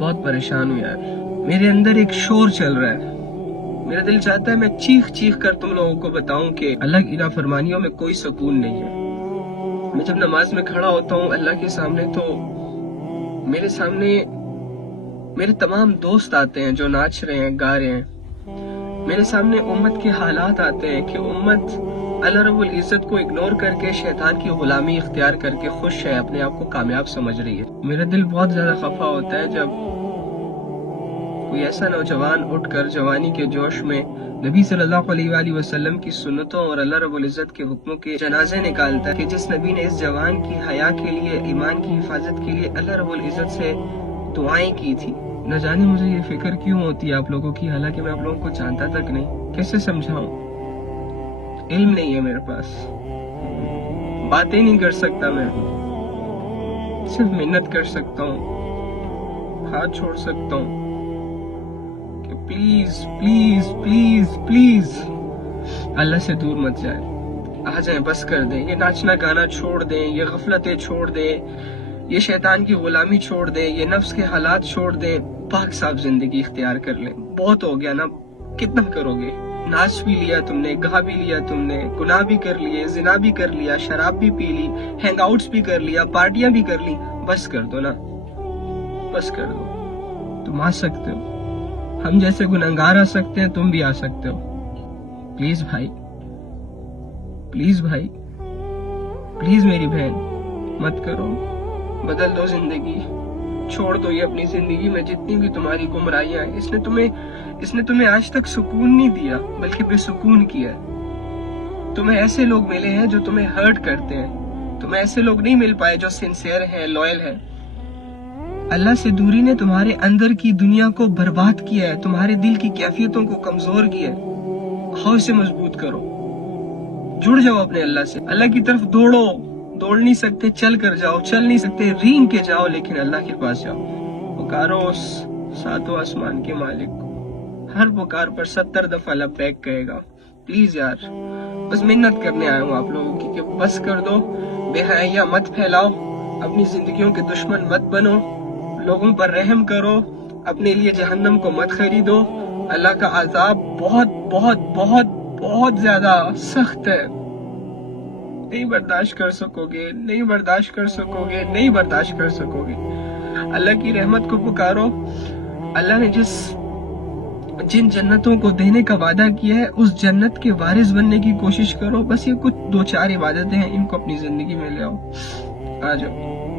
بہت پریشان ہوں یار. میرے اندر ایک شور چل رہا ہے. میرا دل چاہتا ہے میں چیخ چیخ کر تم لوگوں کو بتاؤں کہ اللہ کی نافرمانیوں میں کوئی سکون نہیں ہے. میں جب نماز میں کھڑا ہوتا ہوں اللہ کے سامنے تو میرے سامنے میرے تمام دوست آتے ہیں جو ناچ رہے ہیں، گا رہے ہیں. میرے سامنے امت کے حالات آتے ہیں کہ امت اللہ رب العزت کو اگنور کر کے شیطان کی غلامی اختیار کر کے خوش ہے، اپنے آپ کو کامیاب سمجھ رہی ہے. میرا دل بہت زیادہ خفا ہوتا ہے جب کوئی ایسا نوجوان اٹھ کر جوانی کے جوش میں نبی صلی اللہ علیہ وآلہ وسلم کی سنتوں اور اللہ رب العزت کے حکموں کے جنازے نکالتا ہے کہ جس نبی نے اس جوان کی حیا کے لیے، ایمان کی حفاظت کے لیے اللہ رب العزت سے دعائیں کی تھی. نہ جانے مجھے یہ فکر کیوں ہوتی ہے آپ لوگوں کی، حالانکہ میں آپ لوگوں کو جانتا تک نہیں. کیسے سمجھاؤں؟ علم نہیں ہے میرے پاس، باتیں نہیں کر سکتا، میں صرف محنت کر سکتا ہوں، ہاتھ چھوڑ سکتا ہوں کہ پلیز پلیز پلیز پلیز اللہ سے دور مت جائیں، آ جائیں، بس کر دیں. یہ ناچنا گانا چھوڑ دیں، یہ غفلتیں چھوڑ دیں، یہ شیطان کی غلامی چھوڑ دیں، یہ نفس کے حالات چھوڑ دیں، پاک صاف زندگی اختیار کر لیں. بہت ہو گیا نا، کتنا کرو گے؟ ناچ بھی لیا تم نے، گا بھی لیا تم نے، گناہ بھی کر لیے، زنا بھی کر لیا، شراب بھی پی لی، ہینگ آؤٹس بھی کر لیا، پارٹیاں بھی کر لی. بس کر دو نا، بس کر دو. تم آ سکتے ہو، ہم جیسے گنہگار آ سکتے ہیں، تم بھی آ سکتے ہو. پلیز بھائی، پلیز بھائی، پلیز میری بہن، مت کرو. بدل دو زندگی، چھوڑ دو یہ اپنی زندگی میں جتنی بھی تمہاری گمراہیاں ہیں. اس نے تمہیں آج تک سکون نہیں دیا بلکہ بے سکون کیا. تمہیں ایسے لوگ ملے ہیں جو تمہیں ہرٹ کرتے ہیں، تمہیں ایسے لوگ نہیں مل پائے جو سنسیئر ہیں، لوئل ہیں. اللہ سے دوری نے تمہارے اندر کی دنیا کو برباد کیا ہے، تمہارے دل کی کیفیتوں کو کمزور کیا ہے. آؤ اسے مضبوط کرو، جڑ جاؤ اپنے اللہ سے. اللہ کی طرف دوڑو، دوڑ نہیں سکتے چل کر جاؤ، چل نہیں سکتے رینگ کے جاؤ، لیکن اللہ کے پاس جاؤ. پکارو اس ساتوں آسمان کے مالک کو. ہر پکار پر 70 دفعہ لبیک کہے گا. پلیز یار، بس محنت کرنے آیا ہوں آپ لوگوں کی کہ بس کر دو، بے حیاں مت پھیلاؤ، اپنی زندگیوں کے دشمن مت بنو، لوگوں پر رحم کرو، اپنے لیے جہنم کو مت خریدو. اللہ کا عذاب بہت بہت بہت بہت زیادہ سخت ہے. نہیں برداشت کر سکو گے، نہیں برداشت کر سکو گے، نہیں برداشت کر سکو گے. اللہ کی رحمت کو پکارو. اللہ نے جن جنتوں کو دینے کا وعدہ کیا ہے اس جنت کے وارث بننے کی کوشش کرو. بس یہ کچھ 2-4 عبادتیں ہیں، ان کو اپنی زندگی میں لے آؤ. آ جاؤ.